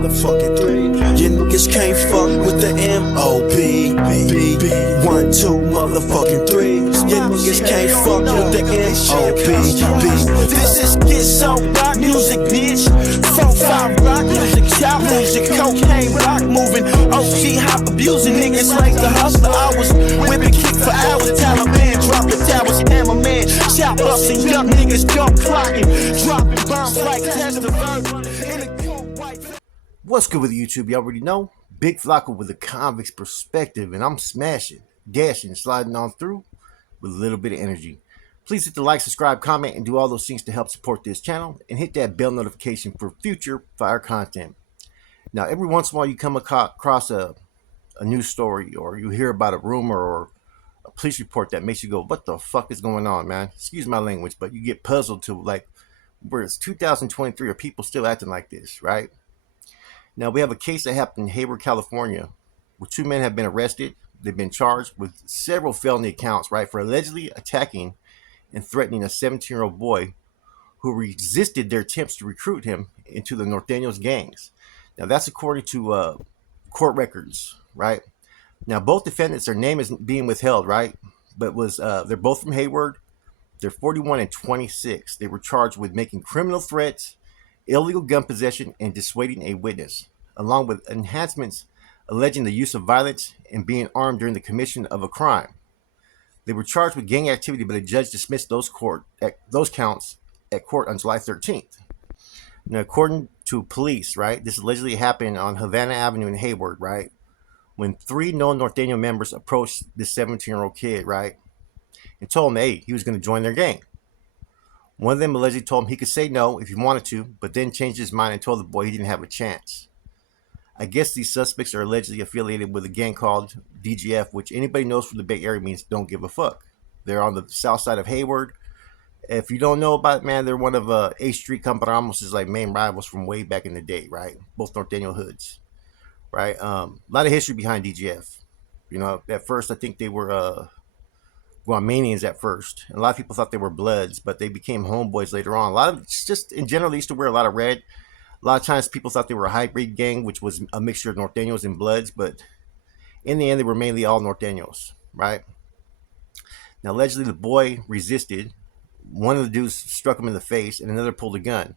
motherfucking 3. You niggas can't fuck with the M.O.B. 1, 2, motherfucking 3. You niggas can't fuck with the M.O.B. This is Get So Rock music, bitch. 4-5 rock music, child music, cocaine rock moving, OG hop abusing niggas like the hustler. I was whipping kick for hours, Taliban dropping towers, hammerman, chop busting young niggas, gun clocking, dropping bombs like test the verb in a cold white. What's good with YouTube? You already know. Big Flocko with a convict's perspective, and I'm smashing, dashing, sliding on through with a little bit of energy. Please hit the like, subscribe, comment, and do all those things to help support this channel, and hit that bell notification for future fire content. Now, every once in a while you come across a news story, or you hear about a rumor or a police report that makes you go, what the fuck is going on, man? Excuse my language, but you get puzzled to, like, where it's 2023, are people still acting like this, right? Now, we have a case that happened in Hayward, California, where 2 men have been arrested. They've been charged with several felony accounts, right, for allegedly attacking and threatening a 17-year-old boy who resisted their attempts to recruit him into the Nortenos gangs. Now, that's according to court records, right? Now, both defendants, their name is being withheld, right? But they're both from Hayward. They're 41 and 26. They were charged with making criminal threats, illegal gun possession, and dissuading a witness, along with enhancements alleging the use of violence and being armed during the commission of a crime. They were charged with gang activity, but a judge dismissed those counts at court on July 13th. Now, according to police, right, this allegedly happened on Havana Avenue in Hayward, right, when 3 known Norteño members approached this 17-year-old kid, right, and told him, hey, he was going to join their gang. One of them allegedly told him he could say no if he wanted to, but then changed his mind and told the boy he didn't have a chance. I guess these suspects are allegedly affiliated with a gang called DGF, which anybody knows from the Bay Area means don't give a fuck. They're on the south side of Hayward. If you don't know about it, man, they're one of A Street Camparamos' like main rivals from way back in the day, right? Both Norteño hoods, right? A lot of history behind DGF. You know, at first I think they were Guamanians at first. And a lot of people thought they were Bloods, but they became homeboys later on. A lot of just in general, they used to wear a lot of red. A lot of times people thought they were a hybrid gang, which was a mixture of Norteños and Bloods, but in the end, they were mainly all Norteños, right? Now, allegedly, the boy resisted. One of the dudes struck him in the face, and another pulled a gun.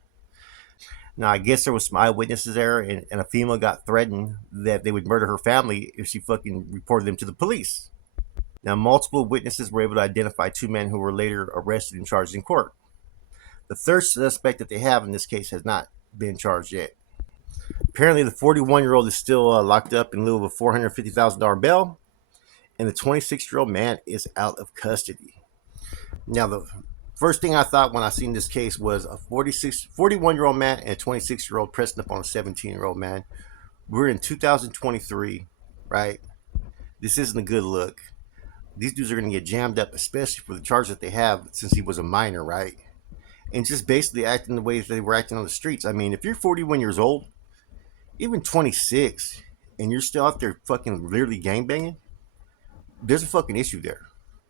Now, I guess there was some eyewitnesses there, and a female got threatened that they would murder her family if she fucking reported them to the police. Now, multiple witnesses were able to identify 2 men who were later arrested and charged in court. The third suspect that they have in this case has not been charged yet. Apparently, the 41-year-old is still locked up in lieu of a $450,000 bail, and the 26-year-old man is out of custody. Now, the first thing I thought when I seen this case was a 41-year-old man and a 26-year-old pressing up on a 17-year-old man. We're in 2023, right? This isn't a good look. These dudes are going to get jammed up, especially for the charge that they have since he was a minor, right? And just basically acting the way that they were acting on the streets. I mean, if you're 41 years old, even 26, and you're still out there fucking literally gangbanging, there's a fucking issue there.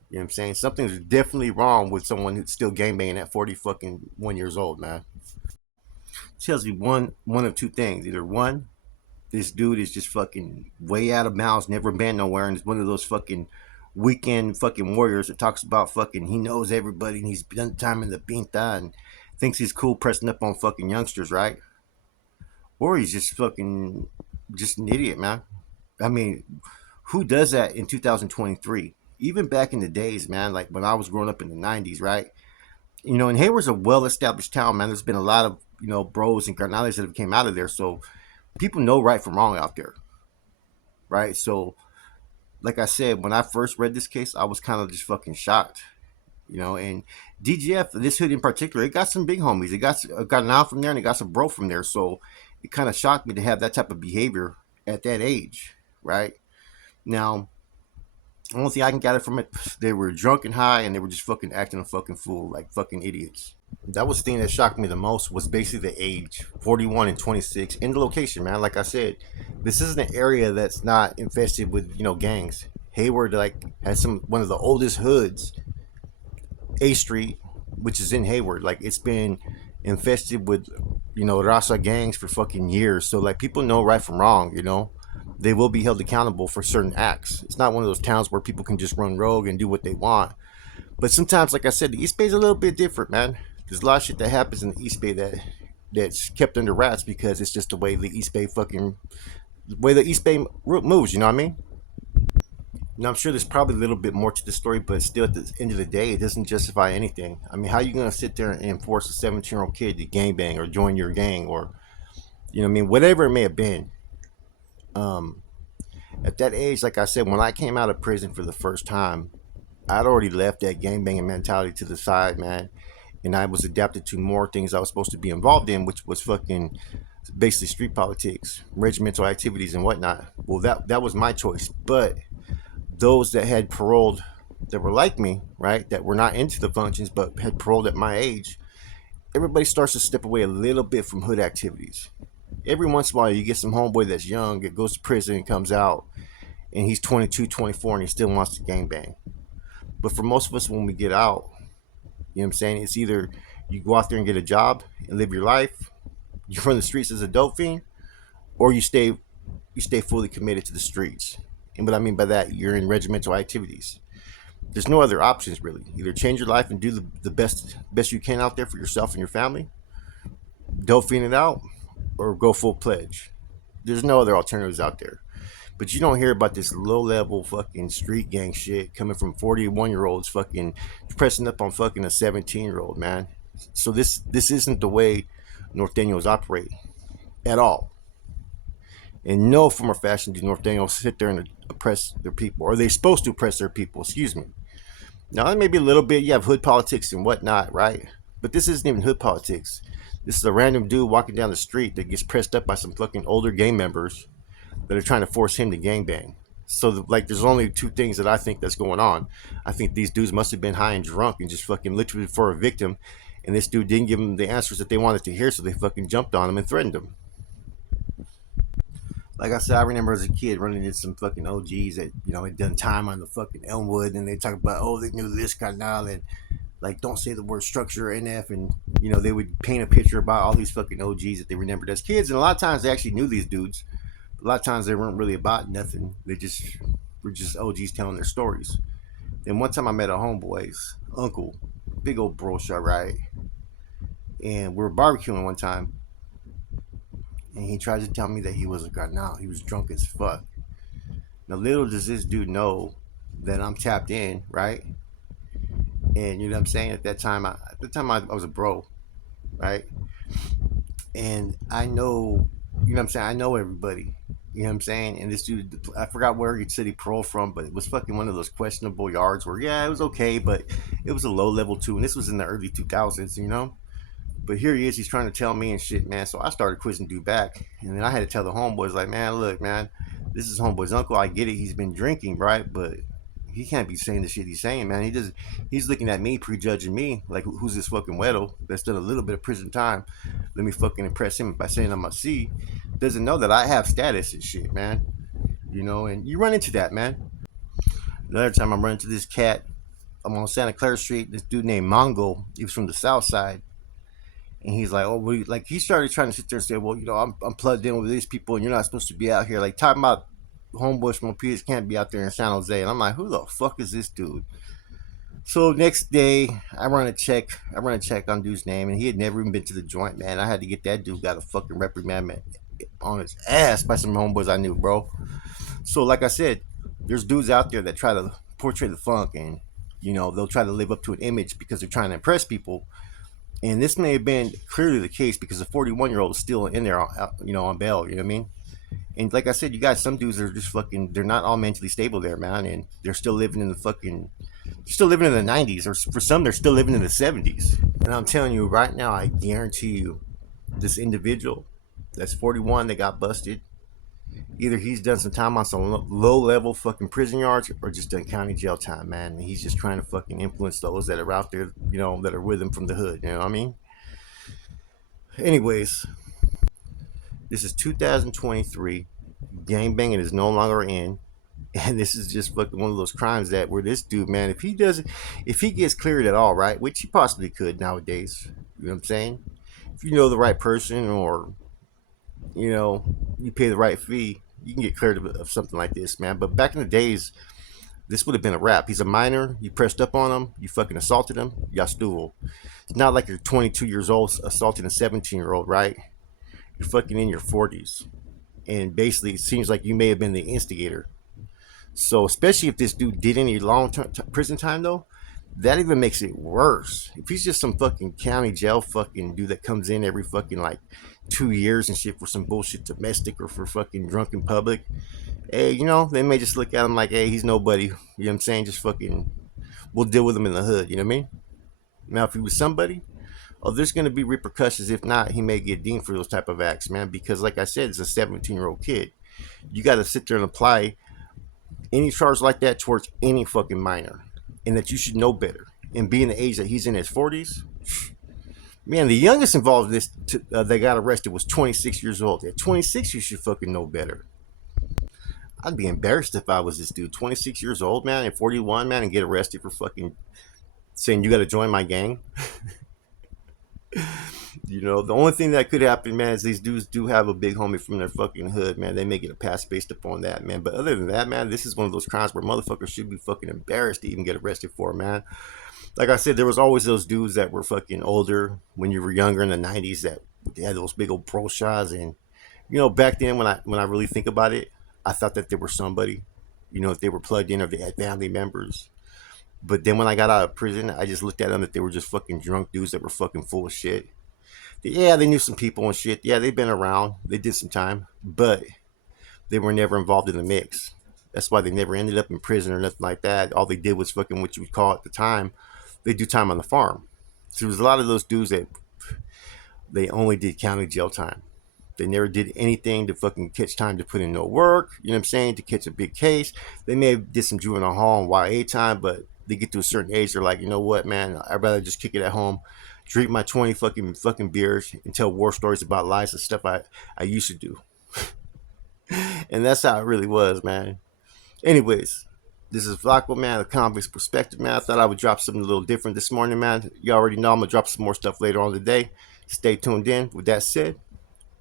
You know what I'm saying? Something's definitely wrong with someone who's still gangbanging at 41 years old, man. Tells you one of 2 things. Either one, this dude is just fucking way out of bounds, never been nowhere, and is one of those fucking weekend fucking warriors that talks about fucking he knows everybody and he's done time in the pinta and thinks he's cool pressing up on fucking youngsters, right? Or he's just fucking just an idiot, man. I mean, who does that in 2023? Even back in the days, man, like when I was growing up in the 90s, right? You know, and Hayward's a well-established town, man. There's been a lot of, you know, bros and carnales that have came out of there, so people know right from wrong out there, right? So like I said, when I first read this case, I was kind of just fucking shocked, you know. And DGF, this hood in particular, it got some big homies. It got an out from there, and it got some bro from there. So it kind of shocked me to have that type of behavior at that age, right? Now, the only thing I can gather from it, they were drunk and high, and they were just fucking acting a fucking fool, like fucking idiots. That was the thing that shocked me the most, was basically the age, 41 and 26, and the location, man. Like I said, this isn't an area that's not infested with, you know, gangs. Hayward, like, has one of the oldest hoods, A Street, which is in Hayward. Like, it's been infested with Rasa gangs for fucking years. So like people know right from wrong. They will be held accountable for certain acts. It's not one of those towns where people can just run rogue and do what they want. But sometimes, like I said, the East Bay's a little bit different, man. There's a lot of shit that happens in the East Bay that's kept under wraps because it's just the way the East Bay moves. You know what I mean? Now I'm sure there's probably a little bit more to the story, but still, at the end of the day, it doesn't justify anything. I mean, how are you gonna sit there and force a 17-year-old kid to gangbang or join your gang or what I mean, whatever it may have been? Um, at that age, like I said, when I came out of prison for the first time, I'd already left that gangbanging mentality to the side, man, and I was adapted to more things I was supposed to be involved in, which was fucking basically street politics, regimental activities, and whatnot. Well, that was my choice, but those that had paroled that were like me, right, that were not into the functions but had paroled at my age, everybody starts to step away a little bit from hood activities. Every once in a while, you get some homeboy that's young, that goes to prison and comes out, and he's 22, 24, and he still wants to gangbang. But for most of us, when we get out, what I'm saying? It's either you go out there and get a job and live your life, you run the streets as a dope fiend, or you stay fully committed to the streets. And what I mean by that, you're in regimental activities. There's no other options really. Either change your life and do the best you can out there for yourself and your family, dope fiend it out, or go full pledge. There's no other alternatives out there. But you don't hear about this low level fucking street gang shit coming from 41-year-olds fucking pressing up on fucking a 17-year-old, man. So this isn't the way Nortenos operate at all. In no form or fashion do Nortenos sit there and oppress their people, or they're supposed to oppress their people, excuse me. Now, maybe a little bit, you have hood politics and whatnot, right? But this isn't even hood politics. This is a random dude walking down the street that gets pressed up by some fucking older gang members that are trying to force him to gangbang. So, like, there's only two things that I think that's going on. I think these dudes must have been high and drunk and just fucking literally for a victim, and this dude didn't give them the answers that they wanted to hear, so they fucking jumped on him and threatened him. Like I said, I remember as a kid running into some fucking OGs that had done time on the fucking Elmwood, and they talk about, oh, they knew this kind of now, and like don't say the word structure or NF, and they would paint a picture about all these fucking OGs that they remembered as kids, and a lot of times they actually knew these dudes. A lot of times they weren't really about nothing. They just were just OGs telling their stories. And one time I met a homeboy's uncle, big old bro shot, right? And we were barbecuing one time, and he tried to tell me that he was a carnal. He was drunk as fuck. Now, little does this dude know that I'm tapped in, right? And you know what I'm saying? At that time I was a bro, right? And I know, I know everybody. You know what I'm saying? And this dude, I forgot where he said he paroled from, but it was fucking one of those questionable yards where, yeah, it was okay, but it was a low level too. And this was in the early 2000s. But here he is, he's trying to tell me and shit, man. So I started quizzing dude back. And then I had to tell the homeboys, like, man, look, man, this is homeboy's uncle. I get it. He's been drinking, right? But he can't be saying the shit he's saying, man. He's looking at me, prejudging me, like, who's this fucking weirdo that's done a little bit of prison time? Let me fucking impress him by saying I'm a C. Doesn't know that I have status and shit, man. And you run into that, man. Another time I'm running into this cat. I'm on Santa Clara Street. This dude named Mongo. He was from the South Side. And he's like, oh, like he started trying to sit there and say, well, I'm plugged in with these people, and you're not supposed to be out here. Like talking about homeboys from OPS can't be out there in San Jose. And I'm like, who the fuck is this dude? So next day, I run a check on dude's name, and he had never even been to the joint, man. I had to get that dude got a fucking reprimand on his ass by some homeboys I knew, bro. So like I said, there's dudes out there that try to portray the funk, and they'll try to live up to an image because they're trying to impress people. And this may have been clearly the case because the 41-year-old is still in there, on bail. You know what I mean? And like I said, you got some dudes that are just fucking. They're not all mentally stable there, man, and they're still living in the 90s, or for some, they're still living in the 70s. And I'm telling you right now, I guarantee you, this individual that's 41 that got busted, either he's done some time on some low level fucking prison yards or just done county jail time, man. And he's just trying to fucking influence those that are out there, that are with him from the hood. You know what I mean? Anyways, this is 2023. Gangbanging is no longer in. And this is just fucking one of those crimes that where this dude, man, if he gets cleared at all, right, which he possibly could nowadays, you know what I'm saying? if you know the right person, or you pay the right fee, you can get cleared of something like this, man. But back in the days, this would have been a wrap. He's a minor. You pressed up on him. You fucking assaulted him. Y'all stool. It's not like you're 22 years old assaulting a 17-year-old, right? You're fucking in your 40s. And basically, it seems like you may have been the instigator. So, especially if this dude did any long-term prison time, though, that even makes it worse. If he's just some fucking county jail fucking dude that comes in every fucking like 2 years and shit for some bullshit domestic or for fucking drunk in public, hey, they may just look at him like, hey, he's nobody. You know what I'm saying? Just fucking, we'll deal with him in the hood. You know what I mean? Now, if he was somebody, oh, there's going to be repercussions. If not, he may get deemed for those type of acts, man. Because, like I said, it's a 17-year-old kid. You got to sit there and apply any charge like that towards any fucking minor, and that you should know better. And being the age that he's in his 40s, man, the youngest involved in this that got arrested was 26 years old. At 26, you should fucking know better. I'd be embarrassed if I was this dude, 26 years old, man, and 41, man, and get arrested for fucking saying you got to join my gang. The only thing that could happen, man, is these dudes do have a big homie from their fucking hood, man. They may get a pass based upon that, man. But other than that, man, this is one of those crimes where motherfuckers should be fucking embarrassed to even get arrested for, man. Like I said, there was always those dudes that were fucking older when you were younger in the 90s that they had those big old pro shots. And, back then when I really think about it, I thought that they were somebody, if they were plugged in or they had family members. But then when I got out of prison, I just looked at them that they were just fucking drunk dudes that were fucking full of shit. Yeah, they knew some people and shit. Yeah, they've been around. They did some time. But they were never involved in the mix. That's why they never ended up in prison or nothing like that. All they did was fucking what you would call at the time, they do time on the farm. So there was a lot of those dudes that they only did county jail time. They never did anything to fucking catch time to put in no work, you know what I'm saying, to catch a big case. They may have did some juvenile hall and YA time, but they get to a certain age, they're like, you know what, man, I'd rather just kick it at home, drink my 20 fucking beers and tell war stories about lies and stuff I used to do. And that's how it really was, man. Anyways, this is Flacco, man, the convict's perspective, man. I thought I would drop something a little different this morning, man. You already know I'm going to drop some more stuff later on today. Stay tuned in. With that said,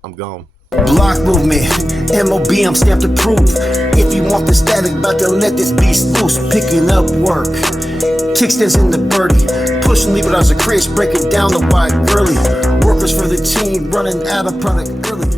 I'm gone. Block movement, MOB, I'm stamped approved. If you want the static, about to let this beast loose. Picking up work, kickstands in the birdie. Pushing leave-it-outs of Chris, breaking down the wide girly. Workers for the team, running out of product early.